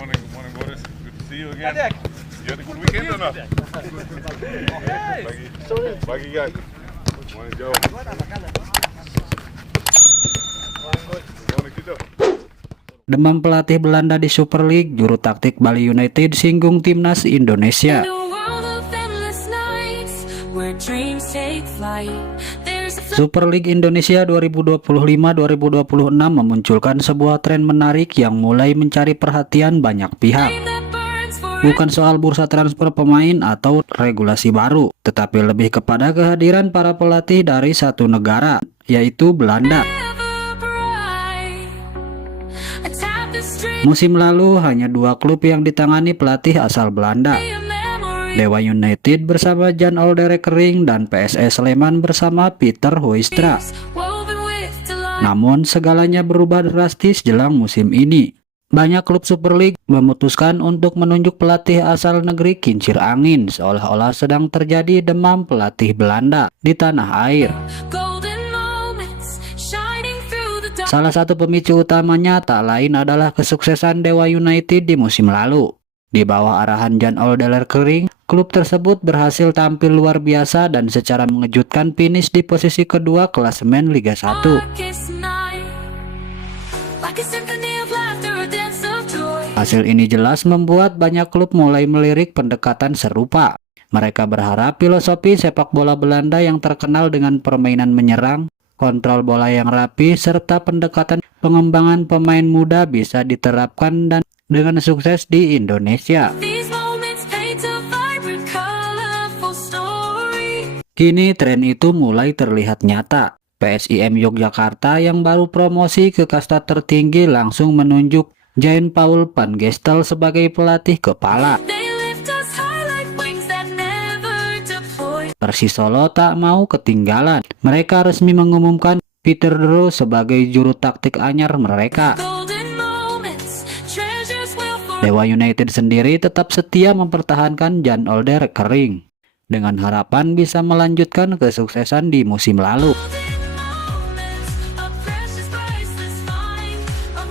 Morning, morning, Boris. Good to see you again. You had a good weekend or not? Pagi guys. Morning, Joe. Morning, Tito. Demam pelatih Belanda di Super League, juru taktik Bali United singgung timnas Indonesia. Super League Indonesia 2025-2026 memunculkan sebuah tren menarik yang mulai mencari perhatian banyak pihak. Bukan soal bursa transfer pemain atau regulasi baru, tetapi lebih kepada kehadiran para pelatih dari satu negara, yaitu Belanda. Musim lalu hanya 2 klub yang ditangani pelatih asal Belanda, Dewa United bersama Jan Olderekering dan PSS Sleman bersama Peter Hoekstra. Namun segalanya berubah drastis jelang musim ini. Banyak klub Super League memutuskan untuk menunjuk pelatih asal negeri kincir angin, seolah-olah sedang terjadi demam pelatih Belanda di tanah air. Salah satu pemicu utamanya tak lain adalah kesuksesan Dewa United di musim lalu. Di bawah arahan Jan Olderekering, klub tersebut berhasil tampil luar biasa dan secara mengejutkan finish di posisi kedua klasemen Liga 1. Hasil ini jelas membuat banyak klub mulai melirik pendekatan serupa. Mereka berharap filosofi sepak bola Belanda yang terkenal dengan permainan menyerang, kontrol bola yang rapi, serta pendekatan pengembangan pemain muda bisa diterapkan dan dengan sukses di Indonesia. Kini tren itu mulai terlihat nyata. PSIM Yogyakarta yang baru promosi ke kasta tertinggi langsung menunjuk Jean Paul van Gestel sebagai pelatih kepala. Persis Solo tak mau ketinggalan. Mereka resmi mengumumkan Peter Drew sebagai juru taktik anyar mereka. Dewa United sendiri tetap setia mempertahankan Jan Olderekering dengan harapan bisa melanjutkan kesuksesan di musim lalu.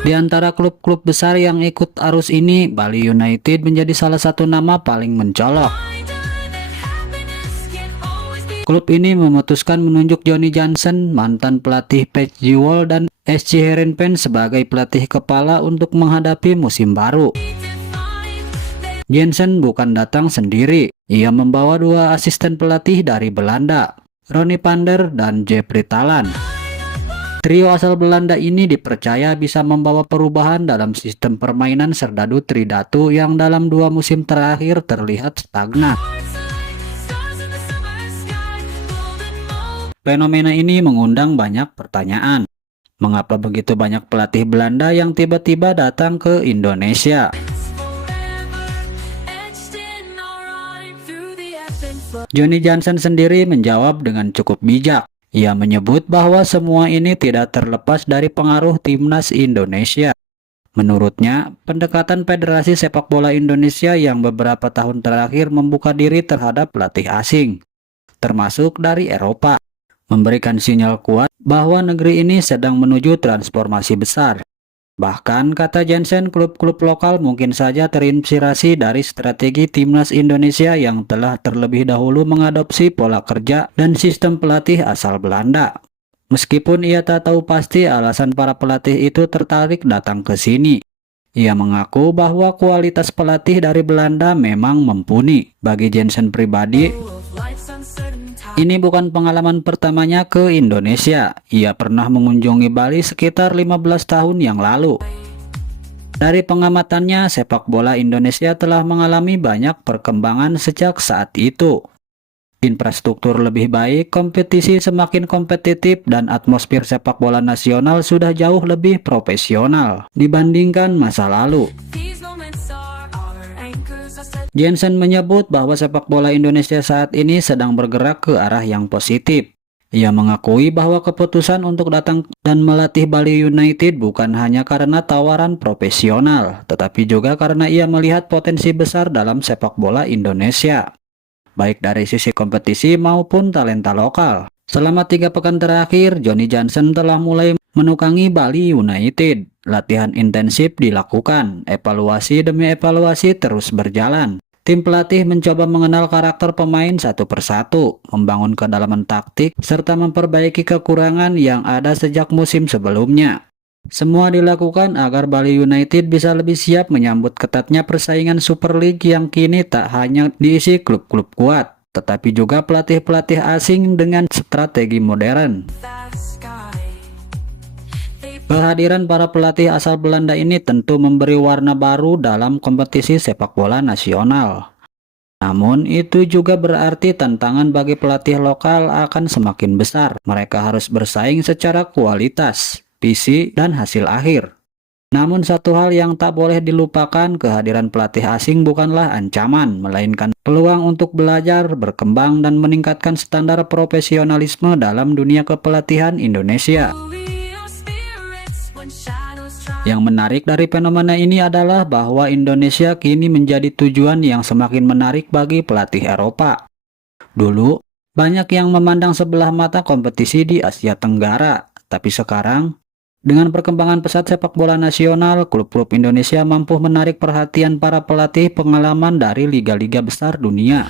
Di antara klub-klub besar yang ikut arus ini, Bali United menjadi salah satu nama paling mencolok. Klub ini memutuskan menunjuk Johnny Jansen, mantan pelatih PEC Jiwol dan SC Heerenveen sebagai pelatih kepala untuk menghadapi musim baru. Jansen bukan datang sendiri, ia membawa 2 asisten pelatih dari Belanda, Ronnie Pander dan Jeffrey Talan. Trio asal Belanda ini dipercaya bisa membawa perubahan dalam sistem permainan Serdadu Tridatu yang dalam 2 musim terakhir terlihat stagnan. Fenomena ini mengundang banyak pertanyaan. Mengapa begitu banyak pelatih Belanda yang tiba-tiba datang ke Indonesia? Johnny Jansen sendiri menjawab dengan cukup bijak. Ia menyebut bahwa semua ini tidak terlepas dari pengaruh timnas Indonesia. Menurutnya, pendekatan Federasi Sepak Bola Indonesia yang beberapa tahun terakhir membuka diri terhadap pelatih asing, termasuk dari Eropa, memberikan sinyal kuat bahwa negeri ini sedang menuju transformasi besar. Bahkan, kata Jansen, klub-klub lokal mungkin saja terinspirasi dari strategi timnas Indonesia yang telah terlebih dahulu mengadopsi pola kerja dan sistem pelatih asal Belanda. Meskipun ia tak tahu pasti alasan para pelatih itu tertarik datang ke sini. Ia mengaku bahwa kualitas pelatih dari Belanda memang mumpuni. Bagi Jansen pribadi, ini bukan pengalaman pertamanya ke Indonesia. Ia pernah mengunjungi Bali sekitar 15 tahun yang lalu. Dari pengamatannya, sepak bola Indonesia telah mengalami banyak perkembangan sejak saat itu. Infrastruktur lebih baik, kompetisi semakin kompetitif, dan atmosfer sepak bola nasional sudah jauh lebih profesional dibandingkan masa lalu. Jansen menyebut bahwa sepak bola Indonesia saat ini sedang bergerak ke arah yang positif. Ia mengakui bahwa keputusan untuk datang dan melatih Bali United bukan hanya karena tawaran profesional, tetapi juga karena ia melihat potensi besar dalam sepak bola Indonesia, baik dari sisi kompetisi maupun talenta lokal. Selama 3 pekan terakhir, Johnny Johnson telah mulai menukangi Bali United. Latihan intensif dilakukan, evaluasi demi evaluasi terus berjalan. Tim pelatih mencoba mengenal karakter pemain satu persatu, membangun kedalaman taktik, serta memperbaiki kekurangan yang ada sejak musim sebelumnya. Semua dilakukan agar Bali United bisa lebih siap menyambut ketatnya persaingan Super League yang kini tak hanya diisi klub-klub kuat, tetapi juga pelatih-pelatih asing dengan strategi modern. Kehadiran para pelatih asal Belanda ini tentu memberi warna baru dalam kompetisi sepak bola nasional. Namun itu juga berarti tantangan bagi pelatih lokal akan semakin besar. Mereka harus bersaing secara kualitas, visi, dan hasil akhir. Namun satu hal yang tak boleh dilupakan, kehadiran pelatih asing bukanlah ancaman, melainkan peluang untuk belajar, berkembang, dan meningkatkan standar profesionalisme dalam dunia kepelatihan Indonesia. Yang menarik dari fenomena ini adalah bahwa Indonesia kini menjadi tujuan yang semakin menarik bagi pelatih Eropa. Dulu, banyak yang memandang sebelah mata kompetisi di Asia Tenggara, tapi sekarang, dengan perkembangan pesat sepak bola nasional, klub-klub Indonesia mampu menarik perhatian para pelatih pengalaman dari liga-liga besar dunia.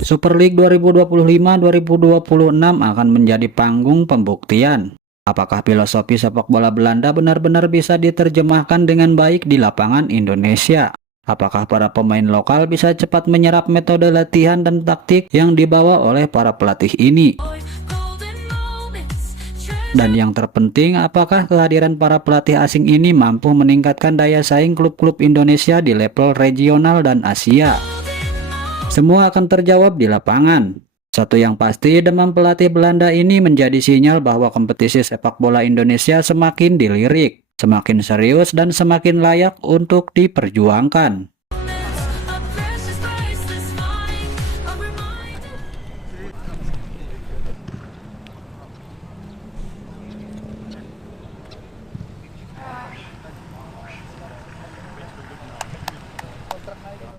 Super League 2025-2026 akan menjadi panggung pembuktian. Apakah filosofi sepak bola Belanda benar-benar bisa diterjemahkan dengan baik di lapangan Indonesia? Apakah para pemain lokal bisa cepat menyerap metode latihan dan taktik yang dibawa oleh para pelatih ini? Dan yang terpenting, apakah kehadiran para pelatih asing ini mampu meningkatkan daya saing klub-klub Indonesia di level regional dan Asia? Semua akan terjawab di lapangan. Satu yang pasti, demam pelatih Belanda ini menjadi sinyal bahwa kompetisi sepak bola Indonesia semakin dilirik, semakin serius, dan semakin layak untuk diperjuangkan.